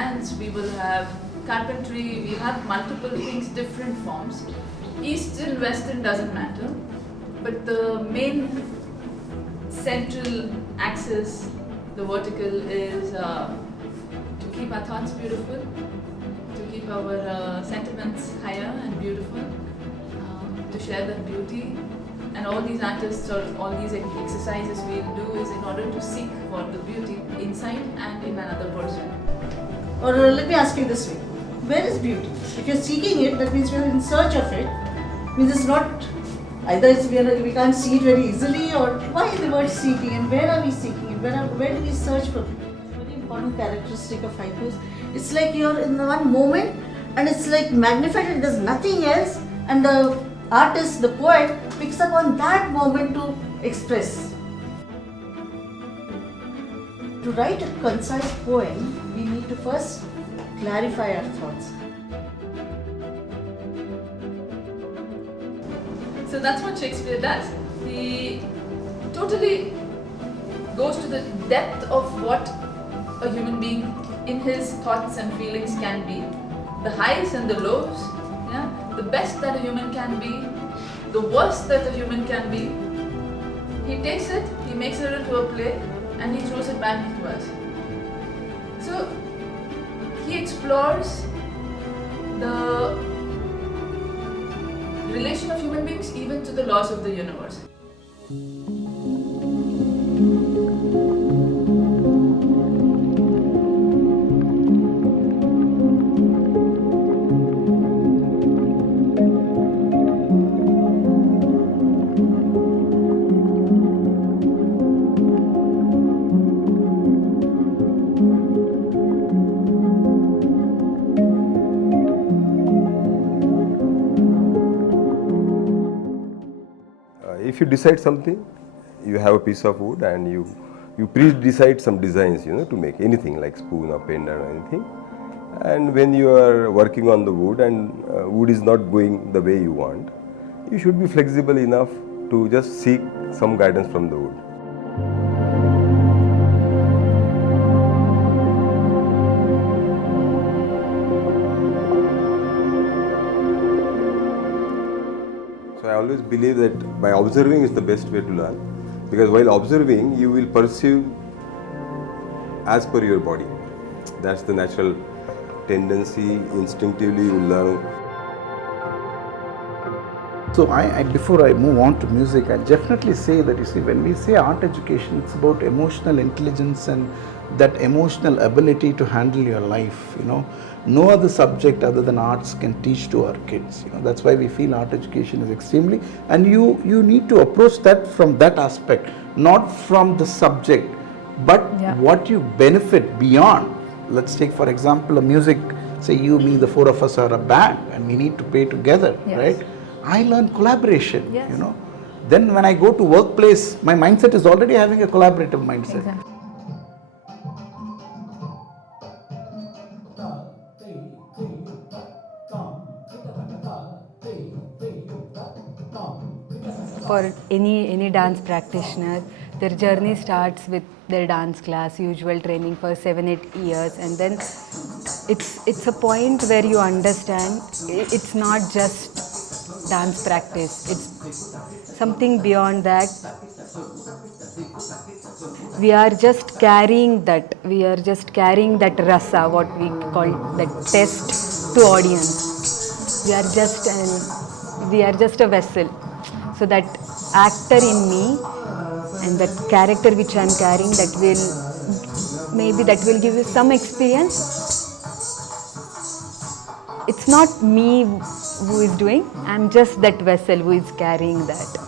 dance, we will have carpentry, we have multiple things, different forms. Eastern, Western doesn't matter, but the main central axis, the vertical, is to keep our thoughts beautiful, to keep our sentiments higher and beautiful, to share that beauty. And all these artists or all these exercises we'll do is in order to seek for the beauty inside and in another person. Or let me ask you this way, where is beauty? If you're seeking it, that means we're in search of it. Means it's not, either we can't see it very easily, or why the word seeking, and where are we seeking it? Where do we search for it? Very important characteristic of haikus. It's like you're in the one moment and it's like magnified and there's nothing else, and the artist, the poet, picks up on that moment to express. To write a concise poem, we need to first clarify our thoughts. So that's what Shakespeare does. He totally goes to the depth of what a human being in his thoughts and feelings can be. The highs and the lows, the best that a human can be, the worst that a human can be. He takes it, he makes it into a play, and he throws it back to us. So he explores the relation of human beings even to the laws of the universe. If you decide something, you have a piece of wood and you pre-decide some designs, to make anything like spoon or pendant or anything. And when you are working on the wood and wood is not going the way you want, you should be flexible enough to just seek some guidance from the wood. So I always believe that by observing is the best way to learn, because while observing you will perceive as per your body. That's the natural tendency, instinctively you will learn. So before I move on to music, I definitely say that, when we say art education, it's about emotional intelligence and that emotional ability to handle your life. No other subject other than arts can teach to our kids. That's why we feel art education is extremely, and you need to approach that from that aspect, not from the subject, but what you benefit beyond. Let's take for example a music, say you, me, the four of us are a band and we need to play together, right? I learn collaboration, Then when I go to workplace, my mindset is already having a collaborative mindset. Exactly. For any dance practitioner, their journey starts with their dance class, usual training for 7-8 years, and then it's a point where you understand it's not just dance practice, it's something beyond that. We are just carrying that rasa, what we call that test to audience. We are just a vessel. So that actor in me and that character which I am carrying, that will give you some experience. It's not me who is doing, I am just that vessel who is carrying that.